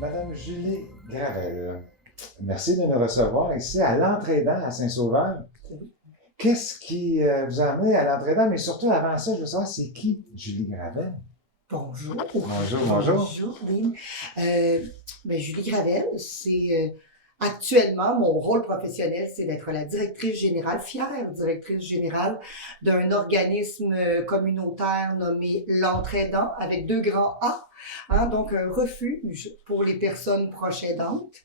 Madame Julie Gravel, merci de nous recevoir ici à l'Entrée-Dents à Saint-Sauveur. Qu'est-ce qui vous a amené à l'Entrée-Dents? Mais surtout, avant ça, je veux savoir, c'est qui Julie Gravel? Bonjour. Bonjour, bonjour. Bonjour, Lynn. Julie Gravel, c'est actuellement mon rôle professionnel, c'est d'être la directrice générale, fière directrice générale d'un organisme communautaire nommé l'Entrée-Dents avec 2 grands A, donc un refuge pour les personnes proches aidantes.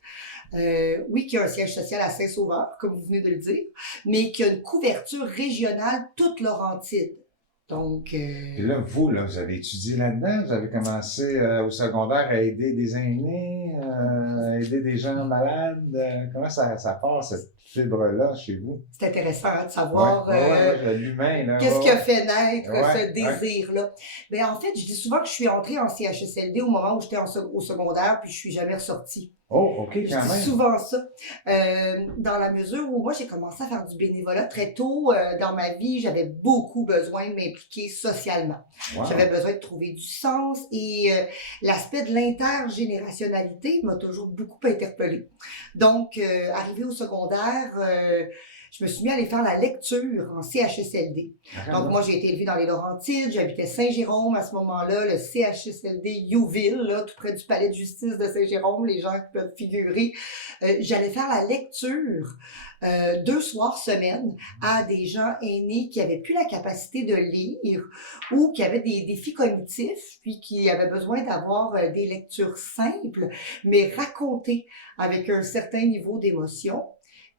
Oui, qui a un siège social à Saint-Sauveur, comme vous venez de le dire, mais qui a une couverture régionale toute Laurentide. Donc, Et là, vous avez étudié là-dedans, vous avez commencé au secondaire à aider des aînés, à aider des gens malades. Comment ça part, cette fibre-là, chez vous? c'est intéressant de savoir l'humain, là. qu'est-ce qui a fait naître ce Ouais. désir-là. Mais en fait, je dis souvent que je suis entrée en CHSLD au moment où j'étais au secondaire, puis je suis jamais ressortie. Oh, OK, Je quand dis même. souvent ça, dans la mesure où moi, j'ai commencé à faire du bénévolat très tôt dans ma vie. J'avais beaucoup besoin de m'impliquer socialement. Wow. J'avais besoin de trouver du sens et l'aspect de l'intergénérationnalité m'a toujours beaucoup interpellée. Donc, arrivée au secondaire, je me suis mis à aller faire la lecture en CHSLD. Donc, moi, j'ai été élevée dans les Laurentides, j'habitais Saint-Jérôme à ce moment-là, le CHSLD Youville, là, tout près du palais de justice de Saint-Jérôme, les gens qui peuvent figurer. J'allais faire la lecture 2 soirs semaine à des gens aînés qui avaient plus la capacité de lire ou qui avaient des défis cognitifs, puis qui avaient besoin d'avoir des lectures simples, mais racontées avec un certain niveau d'émotion.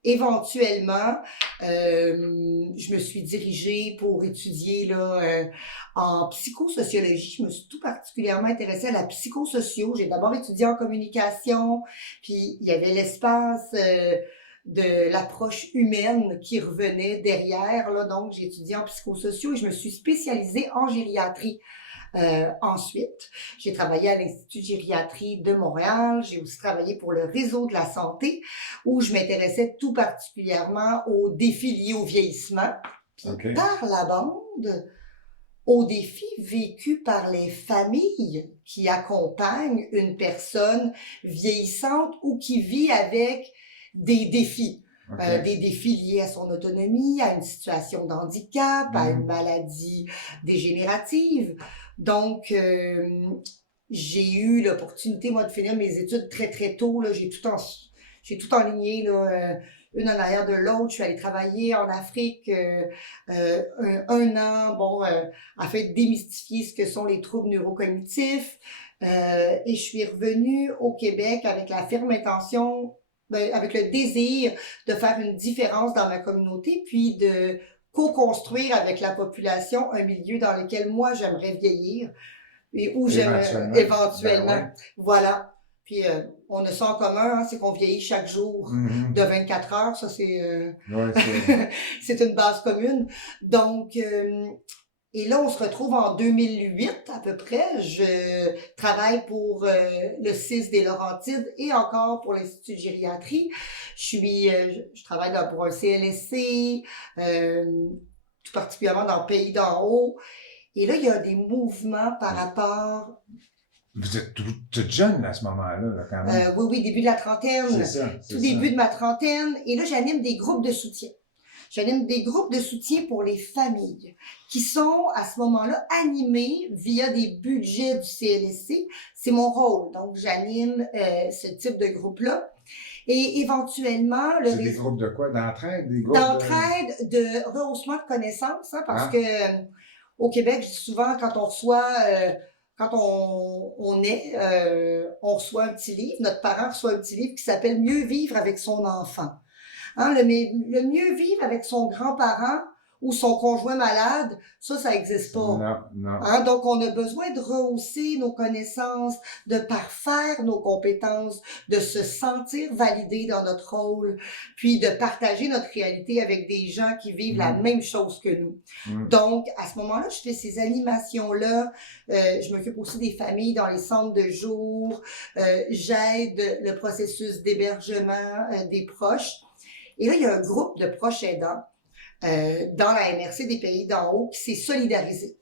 Éventuellement, je me suis dirigée pour étudier en psychosociologie. Je me suis tout particulièrement intéressée à la psychosocio. J'ai d'abord étudié en communication, puis il y avait l'espace de l'approche humaine qui revenait derrière. Donc, j'ai étudié en psychosocio et je me suis spécialisée en gériatrie. Ensuite, j'ai travaillé à l'Institut de gériatrie de Montréal. J'ai aussi travaillé pour le réseau de la santé, où je m'intéressais tout particulièrement aux défis liés au vieillissement. Puis par la bande, aux défis vécus par les familles qui accompagnent une personne vieillissante ou qui vit avec des défis. Des défis liés à son autonomie, à une situation d'handicap, à une maladie dégénérative. Donc, j'ai eu l'opportunité, moi, de finir mes études très, très tôt. Là. J'ai tout enligné, là, une en arrière de l'autre. Je suis allée travailler en Afrique un an, afin de démystifier ce que sont les troubles neurocognitifs. Et je suis revenue au Québec avec la ferme intention, avec le désir de faire une différence dans ma communauté, puis de co-construire avec la population un milieu dans lequel moi j'aimerais vieillir et où j'aimerais éventuellement. Ben ouais. Voilà. Puis on a ça en commun, c'est qu'on vieillit chaque jour de 24 heures. Ça, c'est c'est une base commune. Donc, et là, on se retrouve en 2008 à peu près. Je travaille pour le CIS des Laurentides et encore pour l'Institut de gériatrie. Je travaille pour un CLSC, tout particulièrement dans le pays d'en haut. Et là, il y a des mouvements par rapport... Vous êtes toute jeune à ce moment-là, quand même. Oui, début de la trentaine. C'est ça. Tout début de ma trentaine. Et là, j'anime des groupes de soutien. J'anime des groupes de soutien pour les familles qui sont à ce moment-là animés via des budgets du CLSC. C'est mon rôle. Donc, j'anime ce type de groupe-là. Et éventuellement... C'est des groupes de quoi? D'entraide? D'entraide, de rehaussement de connaissances. Parce que au Québec, je dis souvent, quand on reçoit... Quand on reçoit un petit livre, notre parent reçoit un petit livre qui s'appelle « Mieux vivre avec son enfant ». Le mieux vivre avec son grand-parent ou son conjoint malade, ça n'existe pas. Non. Donc, on a besoin de rehausser nos connaissances, de parfaire nos compétences, de se sentir validé dans notre rôle, puis de partager notre réalité avec des gens qui vivent la même chose que nous. Donc, à ce moment-là, je fais ces animations-là. Je m'occupe aussi des familles dans les centres de jour. J'aide le processus d'hébergement des proches. Et là, il y a un groupe de proches aidants dans la MRC des pays d'en haut qui s'est solidarisé,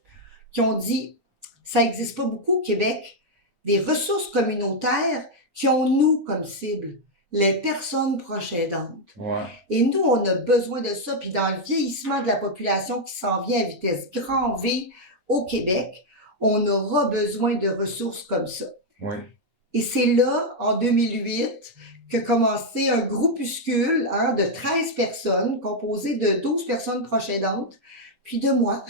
qui ont dit, ça n'existe pas beaucoup au Québec, des ressources communautaires qui ont, nous, comme cible, les personnes proches aidantes. Ouais. Et nous, on a besoin de ça. Puis dans le vieillissement de la population qui s'en vient à vitesse grand V au Québec, on aura besoin de ressources comme ça. Oui. Et c'est là, en 2008, que commençait un groupuscule de 13 personnes, composé de 12 personnes proches aidantes, puis de moi,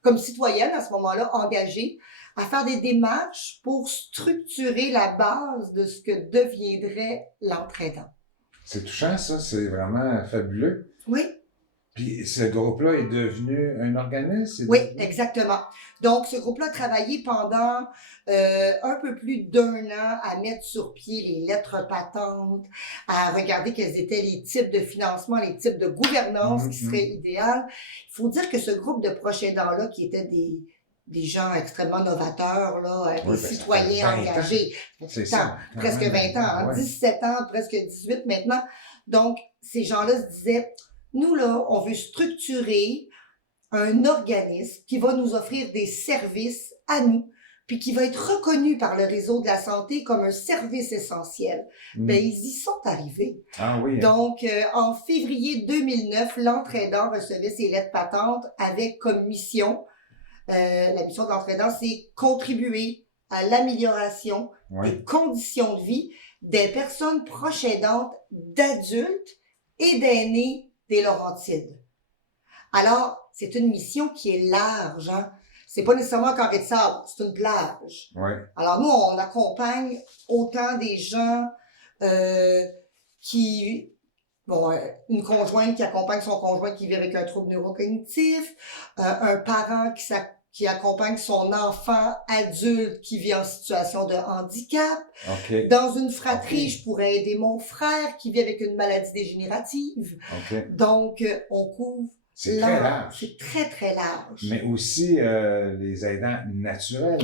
comme citoyenne à ce moment-là, engagée, à faire des démarches pour structurer la base de ce que deviendrait l'entraidant. C'est touchant, ça. C'est vraiment fabuleux. Oui. Puis ce groupe-là est devenu un organisme? Oui, exactement. Donc, ce groupe-là a travaillé pendant un peu plus d'1 an à mettre sur pied les lettres patentes, à regarder quels étaient les types de financement, les types de gouvernance qui seraient idéales. Il faut dire que ce groupe de proches aidants-là, qui étaient des gens extrêmement novateurs, là, des citoyens engagés, presque 20 ans, 17 ans, presque 18 maintenant. Donc, ces gens-là se disaient, nous, là, on veut structurer un organisme qui va nous offrir des services à nous, puis qui va être reconnu par le réseau de la santé comme un service essentiel. Ben, ils y sont arrivés. Ah oui. Donc, en février 2009, l'entraidant recevait ses lettres patentes avec comme mission, la mission de l'entraidant, c'est contribuer à l'amélioration des conditions de vie des personnes proches aidantes d'adultes et d'aînés des Laurentides. Alors, c'est une mission qui est large, hein. C'est pas nécessairement un carré de sable, c'est une plage. Ouais. Alors, nous, on accompagne autant des gens une conjointe qui accompagne son conjoint qui vit avec un trouble neurocognitif, un parent qui accompagne son enfant adulte qui vit en situation de handicap. Okay. Dans une fratrie, je pourrais aider mon frère qui vit avec une maladie dégénérative. Okay. Donc, on couvre. C'est très large. C'est très, très large. Mais aussi les aidants naturels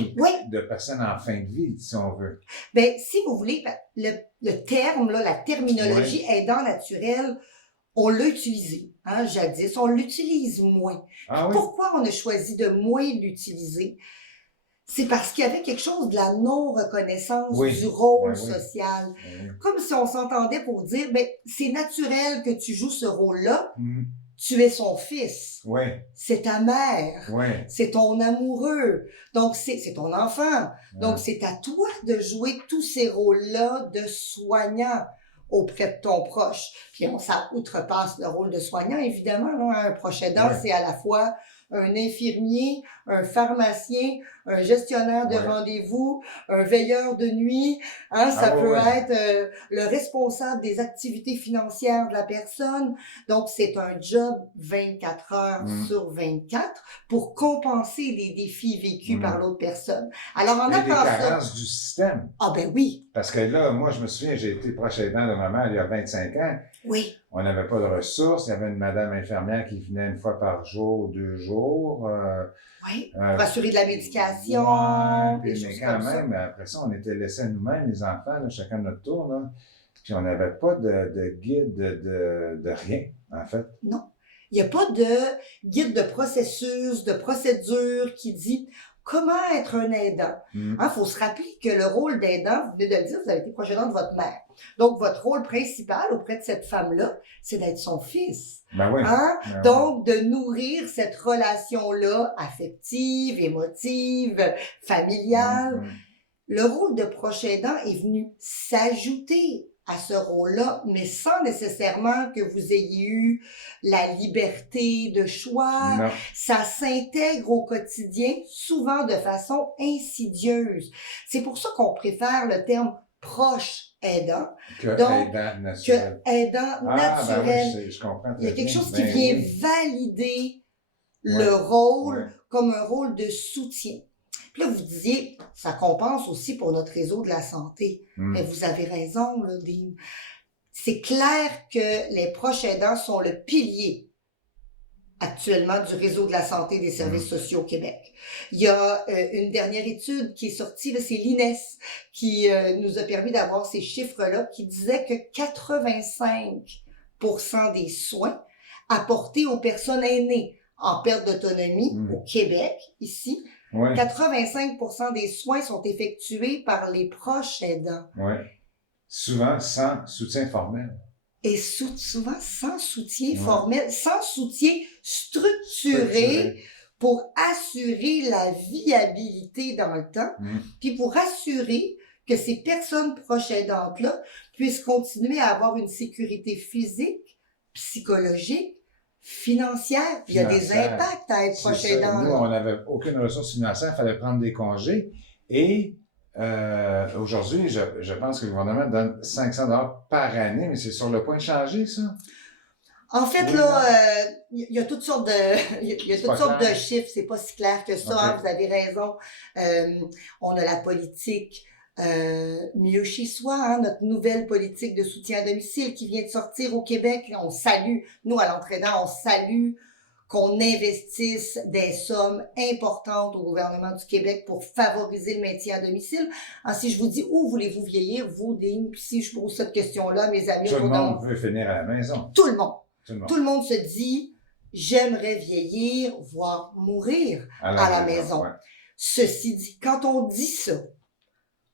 de personnes en fin de vie, si on veut. Ben, si vous voulez, le terme, là, la terminologie aidant naturel, on l'a utilisé, jadis. On l'utilise moins. Ah, oui? Pourquoi on a choisi de moins l'utiliser? C'est parce qu'il y avait quelque chose de la non-reconnaissance du rôle social. Comme si on s'entendait pour dire, ben, c'est naturel que tu joues ce rôle-là. Tu es son fils. C'est ta mère. C'est ton amoureux. Donc, c'est ton enfant. Donc, c'est à toi de jouer tous ces rôles-là de soignant auprès de ton proche. Puis, ça outrepasse le rôle de soignant, évidemment. Là, un proche aidant, c'est à la fois un infirmier, un pharmacien, un gestionnaire de rendez-vous, un veilleur de nuit. Ça peut être le responsable des activités financières de la personne. Donc, c'est un job 24 heures sur 24 pour compenser les défis vécus par l'autre personne. Alors, en apprend ça... les carences du système. Ah ben oui. Parce que là, moi, je me souviens, j'ai été proche aidant de ma mère il y a 25 ans. Oui. On n'avait pas de ressources. Il y avait une madame infirmière qui venait une fois par jour, 2 jours. Pour assurer de la médication. Mais quand même, après ça, on était laissés à nous-mêmes, les enfants, là, chacun de notre tour. Là. Puis on n'avait pas de guide, de rien, en fait. Non. Il n'y a pas de guide de processus, de procédure qui dit comment être un aidant. Faut se rappeler que le rôle d'aidant, vous venez de le dire, vous avez été proche aidant de votre mère. Donc, votre rôle principal auprès de cette femme-là, c'est d'être son fils. Ben oui. Donc, de nourrir cette relation-là affective, émotive, familiale. Le rôle de proche aidant est venu s'ajouter à ce rôle-là, mais sans nécessairement que vous ayez eu la liberté de choix. Non. Ça s'intègre au quotidien, souvent de façon insidieuse. C'est pour ça qu'on préfère le terme proche aidant. Aidant naturel. Que aidant naturel. Ben oui, je comprends. Il y a quelque chose qui vient valider le rôle comme un rôle de soutien. Puis là, vous disiez, ça compense aussi pour notre réseau de la santé. Mais vous avez raison, là, Dean. C'est clair que les proches aidants sont le pilier actuellement du réseau de la santé et des services sociaux au Québec. Il y a une dernière étude qui est sortie, là, c'est l'INES, qui nous a permis d'avoir ces chiffres-là, qui disait que 85% des soins apportés aux personnes aînées en perte d'autonomie au Québec, ici, Oui, 85% des soins sont effectués par les proches aidants. oui. Souvent sans soutien formel. Et souvent sans soutien Ouais. formel, sans soutien structuré pour assurer la viabilité dans le temps, puis pour assurer que ces personnes proches aidantes-là puissent continuer à avoir une sécurité physique, psychologique, financière. Il y a des impacts à être C'est proche ça. aidant. Nous, là. on n'avait aucune ressource financière, il fallait prendre des congés. Et aujourd'hui, je pense que le gouvernement donne 500 $ par année, mais c'est sur le point de changer, ça. En fait, Oui, là, il y a toutes sortes de, il y a C'est toutes pas sortes clair. de chiffres. C'est pas si clair que ça. OK. Hein, vous avez raison. On a la politique mieux chez soi, hein, notre nouvelle politique de soutien à domicile qui vient de sortir au Québec. On salue, nous à l'entraînant, on salue qu'on investisse des sommes importantes au gouvernement du Québec pour favoriser le maintien à domicile. Alors, si je vous dis où voulez-vous vieillir, vous, Dean, puis si je pose cette question-là, mes amis, Tout le autour de moi, monde veut finir à la maison. tout le monde. Tout le monde. Tout le monde se dit, j'aimerais vieillir, voire mourir à la maison. Ouais. Ceci dit, quand on dit ça,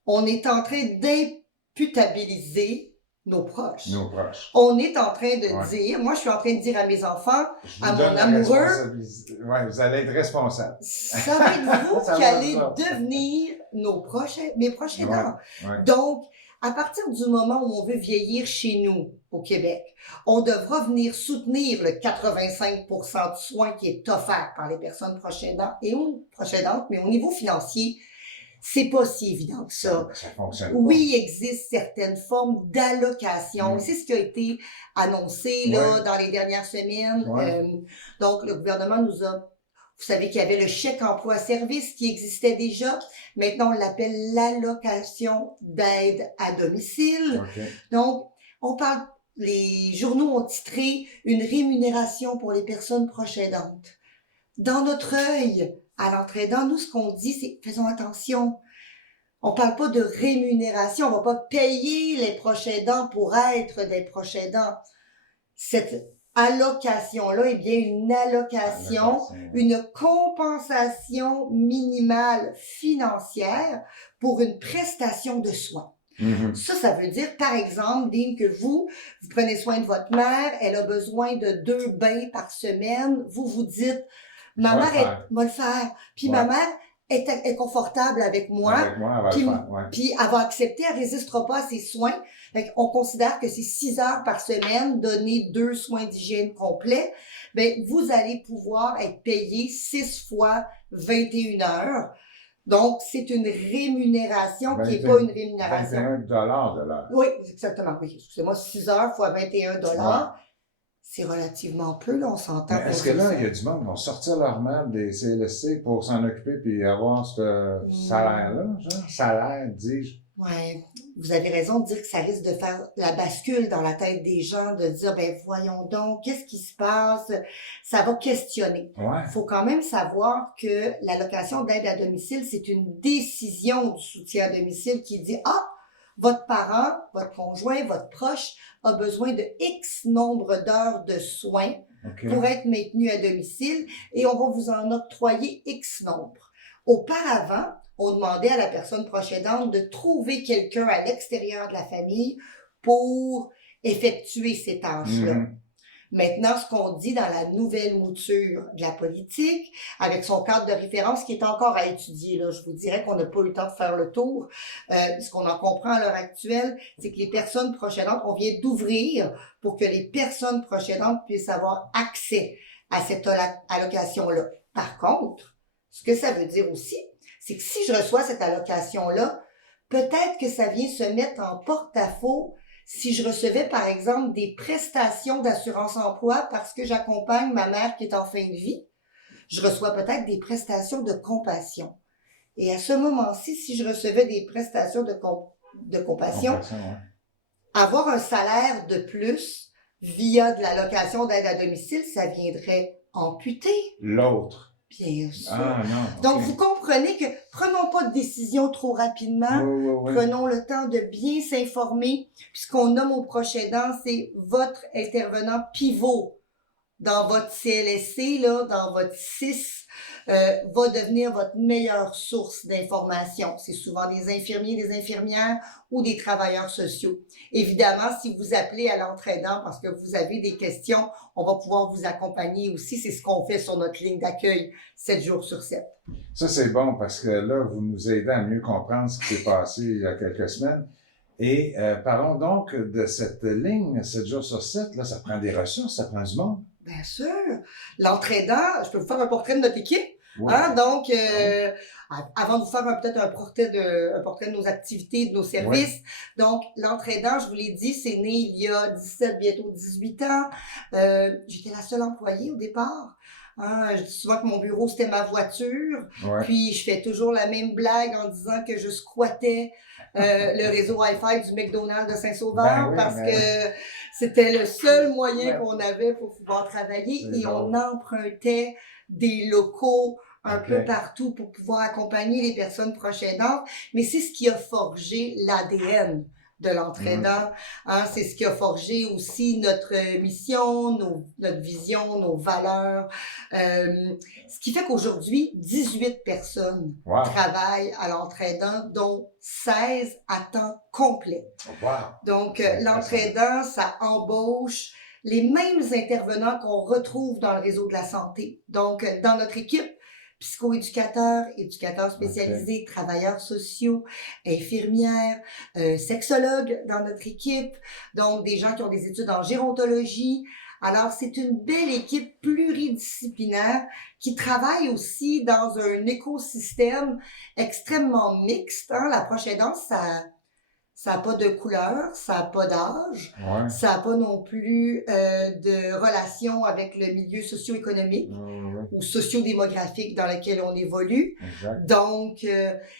on est en train d'imputabiliser nos proches. Nos proches. On est en train de Ouais. dire, moi je suis en train de dire à mes enfants, Je à vous mon donne la amoureux, responsabilité. Ouais, vous allez être responsable. ça va être vous Ça qui va, allez ça. devenir mes proches aidants. Ouais. Donc, à partir du moment où on veut vieillir chez nous, au Québec, on devra venir soutenir le 85% de soins qui est offert par les personnes proches aidantes, mais au niveau financier, c'est pas si évident que ça. Ça fonctionne Oui, il existe certaines formes d'allocation. C'est ce qui a été annoncé là, dans les dernières semaines. Donc, le gouvernement nous a... Vous savez qu'il y avait le chèque emploi-service qui existait déjà. Maintenant, on l'appelle l'allocation d'aide à domicile. Okay. Donc, on parle... Les journaux ont titré « Une rémunération pour les personnes proches aidantes ». Dans notre œil, à l'entraidant, nous, ce qu'on dit, c'est « faisons attention ». On parle pas de rémunération, on va pas payer les proches aidants pour être des proches aidants. Cette allocation-là est bien une allocation, une compensation minimale financière pour une prestation de soins. Ça veut dire, par exemple, Dean, que vous prenez soin de votre mère, elle a besoin de 2 bains par semaine, vous dites, ma mère, va le faire. Puis ma mère est confortable avec moi. Avec moi, elle va le faire, puis elle va accepter, elle résistera pas à ses soins. Fait on considère que c'est 6 heures par semaine, donner 2 soins d'hygiène complets. Ben, vous allez pouvoir être payé 6 fois 21 heures. Donc, c'est une rémunération qui n'est pas une rémunération. 21 $ de l'heure. Oui, exactement. Oui, excusez-moi, 6 heures fois 21 $. C'est relativement peu, là, on s'entend. Est-ce que là, il y a du monde qui vont sortir leur meuble des CLSC pour s'en occuper puis avoir ce salaire-là, genre? Salaire, dis-je. Oui, vous avez raison de dire que ça risque de faire la bascule dans la tête des gens, de dire, ben voyons donc, qu'est-ce qui se passe? Ça va questionner. Il faut quand même savoir que l'allocation d'aide à domicile, c'est une décision du soutien à domicile qui dit, votre parent, votre conjoint, votre proche a besoin de X nombre d'heures de soins pour être maintenu à domicile et on va vous en octroyer X nombre. Auparavant, on demandait à la personne proche aidante de trouver quelqu'un à l'extérieur de la famille pour effectuer ces tâches-là. Maintenant, ce qu'on dit dans la nouvelle mouture de la politique, avec son cadre de référence qui est encore à étudier, là, je vous dirais qu'on n'a pas eu le temps de faire le tour. Ce qu'on en comprend à l'heure actuelle, c'est que les personnes proches aidantes, on vient d'ouvrir pour que les personnes proches aidantes puissent avoir accès à cette allocation-là. Par contre, ce que ça veut dire aussi, c'est que si je reçois cette allocation-là, peut-être que ça vient se mettre en porte-à-faux si je recevais, par exemple, des prestations d'assurance-emploi parce que j'accompagne ma mère qui est en fin de vie. Je reçois peut-être des prestations de compassion. Et à ce moment-ci, si je recevais des prestations de compassion, avoir un salaire de plus via de l'allocation d'aide à domicile, ça viendrait amputer l'autre. Bien sûr. Donc, vous comprenez que prenons pas de décision trop rapidement. Prenons le temps de bien s'informer. Puis ce qu'on nomme au proche aidant, c'est votre intervenant pivot dans votre CLSC, là, dans votre CIS va devenir votre meilleure source d'information. C'est souvent des infirmiers, des infirmières ou des travailleurs sociaux. Évidemment, si vous appelez à l'entraidant parce que vous avez des questions, on va pouvoir vous accompagner aussi. C'est ce qu'on fait sur notre ligne d'accueil 7 jours sur 7. Ça, c'est bon parce que là, vous nous aidez à mieux comprendre ce qui s'est passé il y a quelques semaines. Et parlons donc de cette ligne 7 jours sur 7. Là, ça prend des ressources, ça prend du monde. Bien sûr. L'entraidant, je peux vous faire un portrait de notre équipe. Ouais. Hein? Donc, avant de vous faire peut-être un portrait de nos activités, de nos services. Ouais. Donc, l'entraidant, je vous l'ai dit, c'est né il y a 17, bientôt 18 ans. J'étais la seule employée au départ. Hein, je dis souvent que mon bureau, c'était ma voiture. Ouais. Puis, je fais toujours la même blague en disant que je squattais le réseau Wi-Fi du McDonald's de Saint-Sauveur parce que c'était le seul moyen qu'on avait pour pouvoir travailler et on empruntait des locaux un peu partout pour pouvoir accompagner les personnes proches aidantes. Mais c'est ce qui a forgé l'ADN de l'entraidant. Hein, c'est ce qui a forgé aussi notre mission, notre vision, nos valeurs. Ce qui fait qu'aujourd'hui, 18 personnes travaillent à l'entraidant, dont 16 à temps complet. Donc, l'entraidant, ça embauche les mêmes intervenants qu'on retrouve dans le réseau de la santé. Donc, dans notre équipe, psychoéducateurs, éducateurs spécialisés, travailleurs sociaux, infirmières, sexologues dans notre équipe, donc des gens qui ont des études en gérontologie. Alors, c'est une belle équipe pluridisciplinaire qui travaille aussi dans un écosystème extrêmement mixte. Hein? L'approche aidante, ça n'a pas de couleur, ça n'a pas d'âge, ça n'a pas non plus de relation avec le milieu socio-économique ou socio-démographique dans lequel on évolue. Exact. Donc,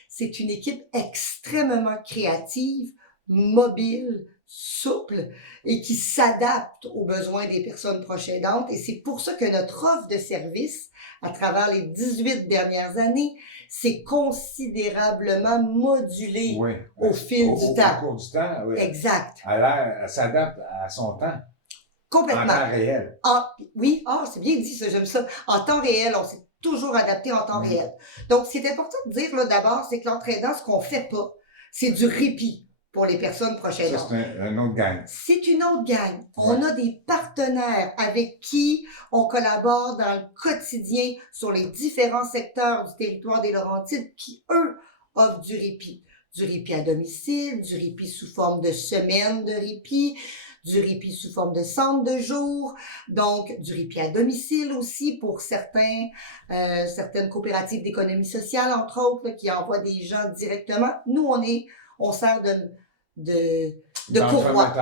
c'est une équipe extrêmement créative, mobile, souple et qui s'adapte aux besoins des personnes proches aidantes. Et c'est pour ça que notre offre de service, à travers les 18 dernières années, s'est considérablement modulée au fil du temps. Au cours du temps, oui. Exact. Elle s'adapte à son temps. Complètement. En temps réel. C'est bien dit ça, j'aime ça. En temps réel, on s'est toujours adapté en temps réel. Donc, ce qui est important de dire là d'abord, c'est que l'entraidant, ce qu'on fait pas, c'est du répit pour les personnes proches aidantes. Ça, c'est un autre gang. C'est une autre gang. On a des partenaires avec qui on collabore dans le quotidien sur les différents secteurs du territoire des Laurentides qui, eux, offrent du répit. Du répit à domicile, du répit sous forme de semaine de répit, du répit sous forme de centre de jour, donc du répit à domicile aussi pour certaines coopératives d'économie sociale, entre autres, là, qui envoient des gens directement. Nous, on sert de courroie.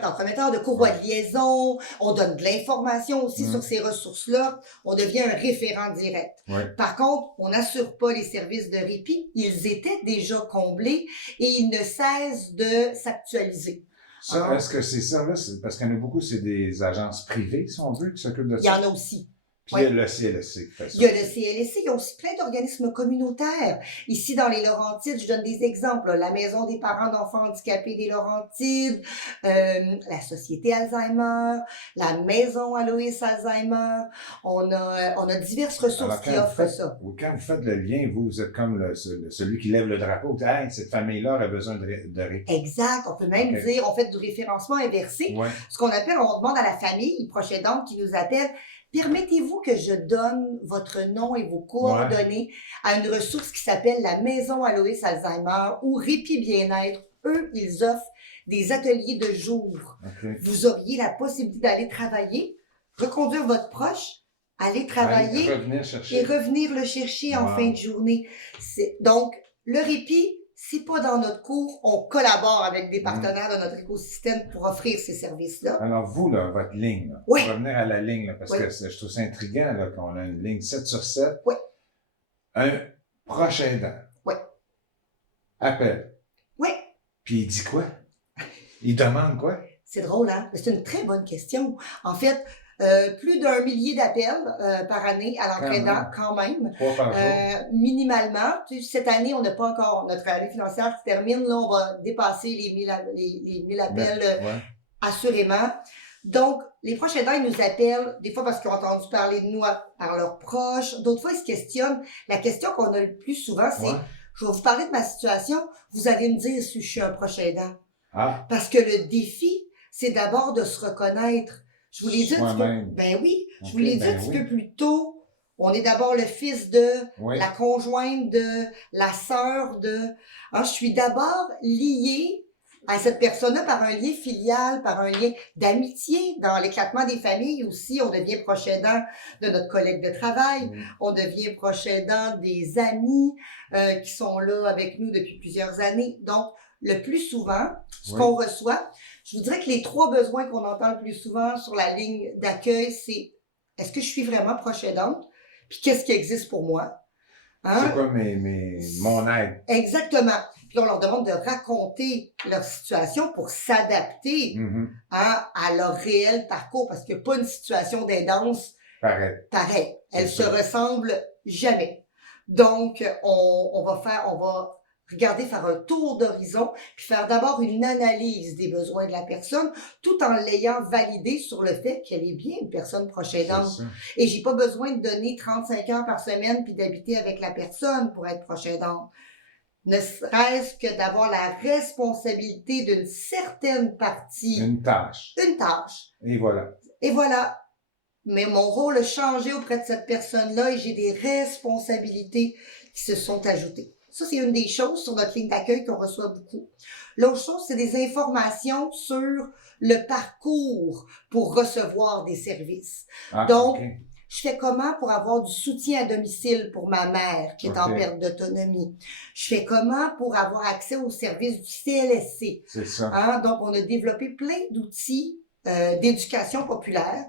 D'entremetteur, de courroie de liaison. On donne de l'information aussi sur ces ressources-là. On devient un référent direct. Par contre, on n'assure pas les services de répit. Ils étaient déjà comblés et ils ne cessent de s'actualiser. Ça, est-ce que ces services, parce qu'il y en a beaucoup, c'est des agences privées, si on veut, qui s'occupent de ça? Il y en a aussi. Puis il y a le CLSC qui fait ça. Il y a le CLSC, il y a aussi plein d'organismes communautaires. Ici, dans les Laurentides, je donne des exemples. Là, la Maison des parents d'enfants handicapés des Laurentides, la Société Alzheimer, la Maison Aloïs Alzheimer. On a diverses ressources qui offrent ça. Quand vous faites le lien, vous êtes comme celui qui lève le drapeau. Hey, cette famille-là a besoin de répit. Exact. On peut même dire, on fait du référencement inversé. Ce qu'on appelle, on demande à la famille, proche aidante qui nous appelle, permettez-vous que je donne votre nom et vos coordonnées à une ressource qui s'appelle la Maison Aloïs Alzheimer ou Répit Bien-être. Eux, ils offrent des ateliers de jour. Vous auriez la possibilité d'aller travailler, reconduire votre proche, aller travailler et revenir le chercher en fin de journée. Donc, le répit, c'est pas dans notre cours, on collabore avec des partenaires de notre écosystème pour offrir ces services-là. Alors vous, là, votre ligne, là, pour revenir à la ligne, là, parce que je trouve ça intriguant là, qu'on a une ligne 7 sur 7. Un proche aidant appelle. Puis il dit quoi? Il demande quoi? C'est drôle, hein? C'est une très bonne question. En fait, plus d'1 millier d'appels par année à l'entraidant, quand même. 3 par jour. Minimalement. Cette année, on n'a pas encore, notre année financière qui termine, là, on va dépasser les 1000 appels assurément. Donc, les proches aidants, ils nous appellent, des fois parce qu'ils ont entendu parler de nous par leurs proches, d'autres fois, ils se questionnent. La question qu'on a le plus souvent, c'est, Ouais. je vais vous parler de ma situation, vous allez me dire si je suis un proche aidant. Ah, Parce que le défi, c'est d'abord de se reconnaître. Je vous l'ai dit un petit peu, soi-même. ben oui, je Ok, vous l'ai dit ben un petit oui. peu plus tôt. On est d'abord le fils de, Oui. la conjointe de, la sœur de. Alors, je suis d'abord liée à cette personne-là par un lien filial, par un lien d'amitié. Dans l'éclatement des familles aussi, on devient proche aidant de notre collègue de travail. Mm. On devient proche aidant des amis qui sont là avec nous depuis plusieurs années. Donc, le plus souvent, ce Oui. qu'on reçoit, je vous dirais que les 3 besoins qu'on entend le plus souvent sur la ligne d'accueil, c'est est-ce que je suis vraiment proche aidante? Puis qu'est-ce qui existe pour moi? Hein? C'est quoi mon aide? Exactement. Puis on leur demande de raconter leur situation pour s'adapter Mhm. à leur réel parcours, parce qu'il n'y a pas une situation d'aidance Pareil. pareille. C'est Elles se ça. ressemblent jamais. Donc, on va regarder, faire un tour d'horizon, puis faire d'abord une analyse des besoins de la personne, tout en l'ayant validé sur le fait qu'elle est bien une personne proche C'est aidante. ça. Et j'ai pas besoin de donner 35 heures par semaine puis d'habiter avec la personne pour être proche aidante. Ne serait-ce que d'avoir la responsabilité d'une certaine partie, Une tâche. une tâche. Et voilà. Et voilà. Mais mon rôle a changé auprès de cette personne-là et j'ai des responsabilités qui se sont ajoutées. Ça, c'est une des choses sur notre ligne d'accueil qu'on reçoit beaucoup. L'autre chose, c'est des informations sur le parcours pour recevoir des services. Ah, Donc, ok. je fais comment pour avoir du soutien à domicile pour ma mère qui est en Ok. perte d'autonomie? Je fais comment pour avoir accès aux services du CLSC? C'est ça. Hein? Donc, on a développé plein d'outils d'éducation populaire.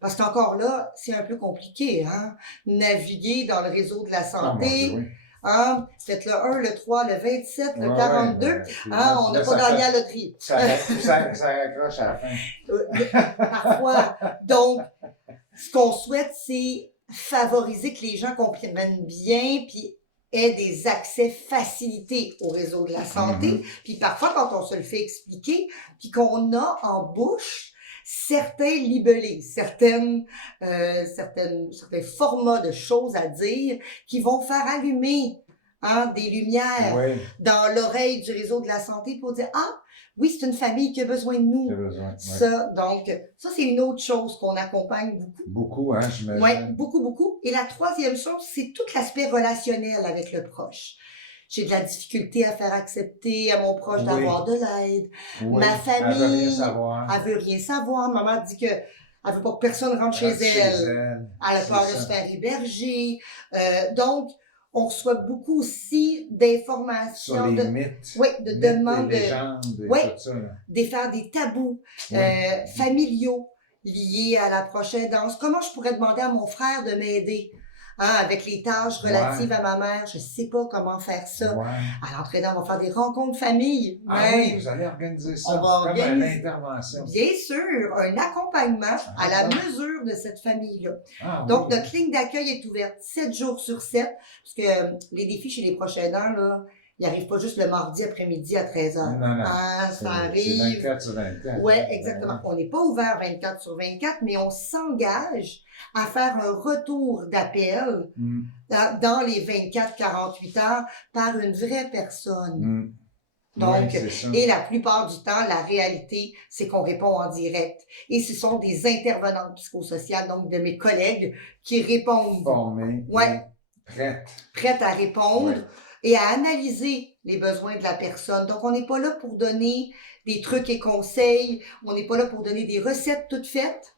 Parce qu'encore là, c'est un peu compliqué, hein? Naviguer dans le réseau de la Ah, mon Dieu, santé. oui. Hein? Faites le 1, le 3, le 27, le Ouais, 42. ouais, puis Hein? là, On n'a là, pas ça gagné fait- à la loterie. ça raccroche à la fin. Parfois. Donc, ce qu'on souhaite, c'est favoriser que les gens comprennent bien, puis aient des accès facilités au réseau de la santé. Mhm. Puis parfois, quand on se le fait expliquer, puis qu'on a en bouche certains libellés, certains formats de choses à dire qui vont faire allumer des lumières Oui, dans l'oreille du réseau de la santé pour dire « Ah, oui, c'est une famille qui a besoin de nous. » j'ai besoin. Ouais. Ça, c'est une autre chose qu'on accompagne beaucoup. Beaucoup, hein, j'imagine. Oui, beaucoup, beaucoup. Et la troisième chose, c'est tout l'aspect relationnel avec le proche. J'ai de la difficulté à faire accepter à mon proche Oui. d'avoir de l'aide. Oui. Ma famille, Elle veut rien savoir. elle veut rien savoir. Maman dit que elle veut pas que personne rentre chez Rentre elle. Elle a C'est peur de ça. se faire héberger. Donc, on reçoit beaucoup aussi d'informations, Sur les mythes. oui, de mythes demandes et légendes et Oui. tout ça. Là. défaire des tabous Oui. familiaux liés à la prochaine danse. Comment je pourrais demander à mon frère de m'aider avec les tâches relatives à ma mère? Je sais pas comment faire ça. Ouais. À l'entraînement, on va faire des rencontres famille. Ah Ouais. oui, vous allez organiser ça. On va comme organiser- une intervention. Bien sûr, un accompagnement à la Ah. mesure de cette famille-là. Ah, Donc, oui. notre ligne d'accueil est ouverte 7 jours sur 7, parce que les défis chez les proches aidants, là, ils n'arrivent pas juste le mardi après-midi à 13h. Non, non. Ça C'est arrive. 24 sur 24. Oui, exactement. On n'est pas ouvert 24 sur 24, mais on s'engage à faire un retour d'appel Mm. dans les 24-48 heures par une vraie personne. Mm. Donc, Oui, c'est ça. et la plupart du temps, la réalité, c'est qu'on répond en direct. Et ce sont des intervenantes psychosociales, donc de mes collègues, qui répondent, Formé. Ouais. Prête. prêtes à répondre Ouais. et à analyser les besoins de la personne. Donc, on n'est pas là pour donner des trucs et conseils. On n'est pas là pour donner des recettes toutes faites.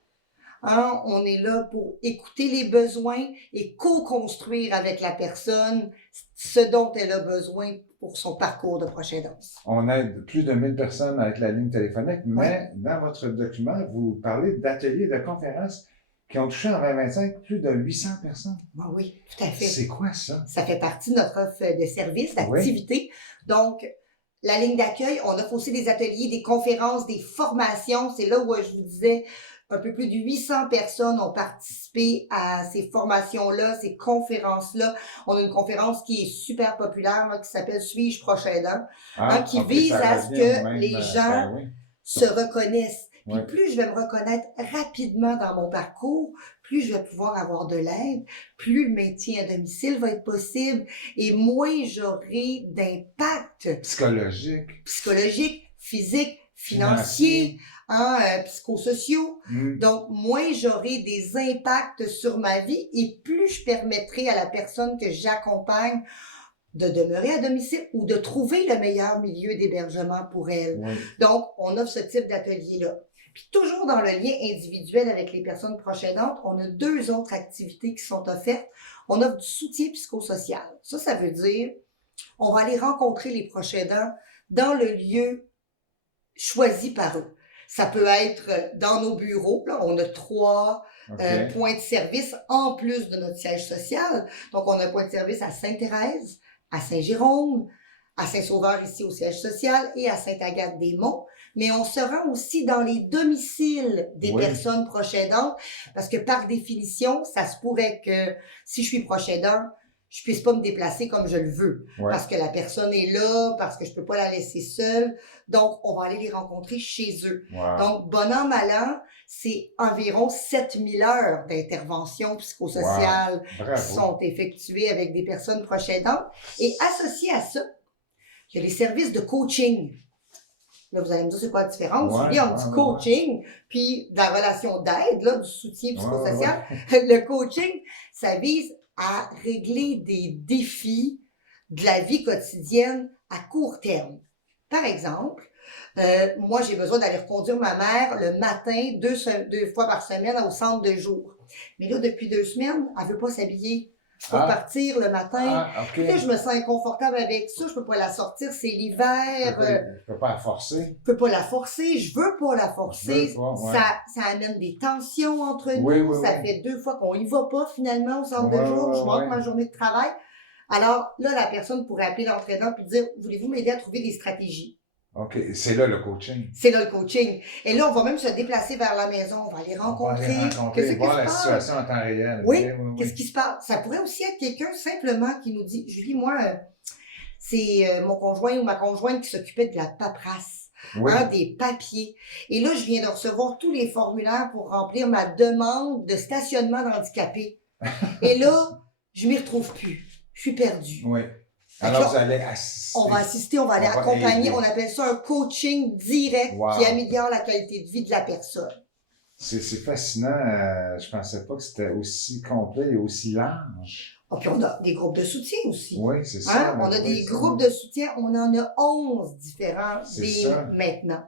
Hein? On est là pour écouter les besoins et co-construire avec la personne ce dont elle a besoin pour son parcours de prochaine danse. On aide plus de 1000 personnes avec la ligne téléphonique, mais dans votre document, vous parlez d'ateliers, de conférences qui ont touché en 2025 plus de 800 personnes. Oui, tout à fait. C'est quoi ça? Ça fait partie de notre offre de service, d'activité. Donc, la ligne d'accueil, on offre aussi des ateliers, des conférences, des formations. C'est là où je vous disais, un peu plus de 800 personnes ont participé à ces formations-là, ces conférences-là. On a une conférence qui est super populaire, là, qui s'appelle « Suis-je proche aidant », qui ok, vise ça à ce revient que au même, les gens oui. se reconnaissent. Puis Ouais. plus je vais me reconnaître rapidement dans mon parcours, plus je vais pouvoir avoir de l'aide, plus le maintien à domicile va être possible et moins j'aurai d'impact Psychologique, psychologique, physique, financier. financier, psychosociaux. Mm. Donc, moins j'aurai des impacts sur ma vie et plus je permettrai à la personne que j'accompagne de demeurer à domicile ou de trouver le meilleur milieu d'hébergement pour elle. Oui. Donc, on offre ce type d'atelier-là. Puis toujours dans le lien individuel avec les personnes proches aidantes, on a 2 autres activités qui sont offertes. On offre du soutien psychosocial. Ça veut dire, on va aller rencontrer les proches aidants dans le lieu choisi par eux. Ça peut être dans nos bureaux. Là, on a 3 OK. points de service en plus de notre siège social. Donc, on a un point de service à Sainte-Thérèse, à Saint-Jérôme, à Saint-Sauveur ici au siège social et à Sainte-Agathe-des-Monts. Mais on se rend aussi dans les domiciles des Oui. personnes proches aidantes parce que par définition, ça se pourrait que si je suis proche aidant, je puisse pas me déplacer comme je le veux. Ouais. Parce que la personne est là, parce que je peux pas la laisser seule. Donc, on va aller les rencontrer chez eux. Wow. Donc, bon an, mal an, c'est environ 7000 heures d'intervention psychosociale qui Bravo. sont effectuées avec des personnes proches aidantes. Et associé à ça, il y a les services de coaching. Là, vous allez me dire c'est quoi la différence? Ouais, Il y a du coaching, puis de la relation d'aide, là, du soutien psychosocial. Le coaching, ça vise à régler des défis de la vie quotidienne à court terme. Par exemple, moi, j'ai besoin d'aller reconduire ma mère le matin 2 fois par semaine au centre de jour. Mais là, depuis 2 semaines, elle veut pas s'habiller pour partir le matin. Ah, OK. Là, je me sens inconfortable avec ça. Je peux pas la sortir, c'est l'hiver. Je peux pas la forcer. Je peux pas la forcer, je veux pas la forcer. Je veux pas, ouais. Ça amène des tensions entre nous. Oui, oui, ça oui. fait 2 fois qu'on y va pas finalement au centre de Ouais, jour. Je ouais, manque ouais. ma journée de travail. Alors là, la personne pourrait appeler l'entraîneur et dire, voulez-vous m'aider à trouver des stratégies? OK. C'est là le coaching. C'est là le coaching. Et là, on va même se déplacer vers la maison. On va aller rencontrer. Qu'est-ce voir la se passe? situation en temps réel. Oui, oui. qu'est-ce qui se passe? Ça pourrait aussi être quelqu'un simplement qui nous dit, Julie, moi, c'est mon conjoint ou ma conjointe qui s'occupait de la paperasse, Oui. des papiers. Et là, je viens de recevoir tous les formulaires pour remplir ma demande de stationnement d'handicapé. Et là, je m'y retrouve plus. Je suis perdue. Oui. Alors, vous allez assister. On va assister, on va aller On va accompagner. aider. On appelle ça un coaching direct Wow. qui améliore la qualité de vie de la personne. C'est fascinant. Je pensais pas que c'était aussi complet et aussi large. Et puis, on a des groupes de soutien aussi. Oui, c'est ça. On a des groupes de soutien. On en a 11 différents maintenant.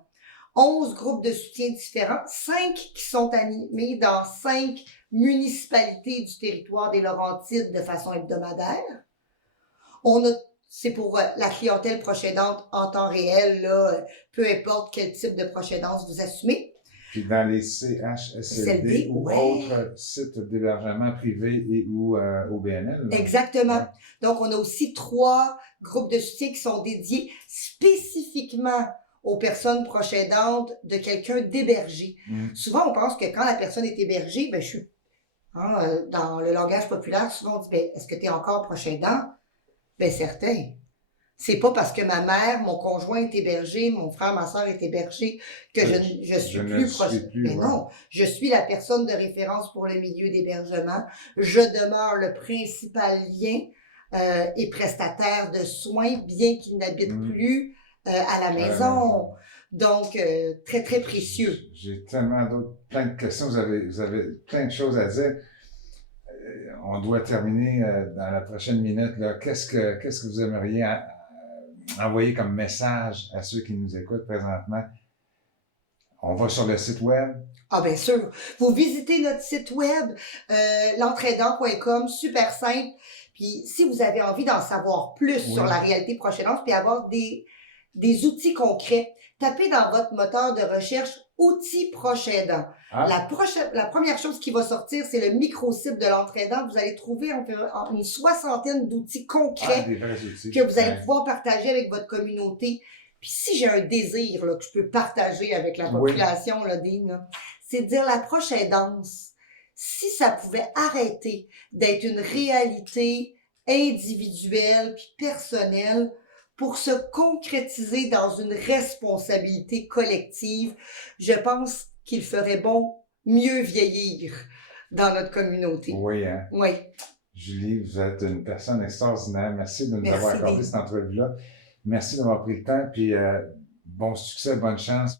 11 groupes de soutien différents. 5 qui sont animés dans 5 municipalités du territoire des Laurentides de façon hebdomadaire. C'est pour la clientèle proche aidante en temps réel, là, peu importe quel type de proche aidance vous assumez. Puis dans les CHSLD ou autres sites d'hébergement privés et ou OBNL. Là. Exactement. Ouais. Donc, on a aussi 3 groupes de soutien qui sont dédiés spécifiquement aux personnes proches aidantes de quelqu'un d'hébergé. Souvent, on pense que quand la personne est hébergée, ben, dans le langage populaire, souvent on dit, ben, est-ce que tu es encore proche aidant? Ben, certain. C'est pas parce que ma mère, mon conjoint est hébergé, mon frère, ma soeur est hébergé que je suis plus proche. Mais non, je suis la personne de référence pour le milieu d'hébergement. Je demeure le principal lien et prestataire de soins, bien qu'il n'habite plus à la maison. Donc, très, très précieux. J'ai tellement plein de questions. Vous avez plein de choses à dire. On doit terminer dans la prochaine minute. Là. Qu'est-ce que vous aimeriez envoyer comme message à ceux qui nous écoutent présentement? On va sur le site web. Ah, bien sûr. Vous visitez notre site web, l'entraidant.com, super simple. Puis, si vous avez envie d'en savoir plus sur la réalité proche aidance, puis avoir des outils concrets, tapez dans votre moteur de recherche outils proche aidant. La première chose qui va sortir, c'est le micro-site de l'entraidant. Vous allez trouver une 60aine d'outils concrets des vrais outils. que vous allez pouvoir partager avec votre communauté. Puis si j'ai un désir là, que je peux partager avec la population, là, Dean, c'est de dire la proche aidance. Si ça pouvait arrêter d'être une réalité individuelle puis personnelle pour se concrétiser dans une responsabilité collective, je pense qu'il ferait bon mieux vieillir dans notre communauté. Oui, hein? Oui. Julie, vous êtes une personne extraordinaire. Merci de nous Merci, avoir accordé Denis. cette entrevue-là. Merci d'avoir pris le temps, puis bon succès, bonne chance.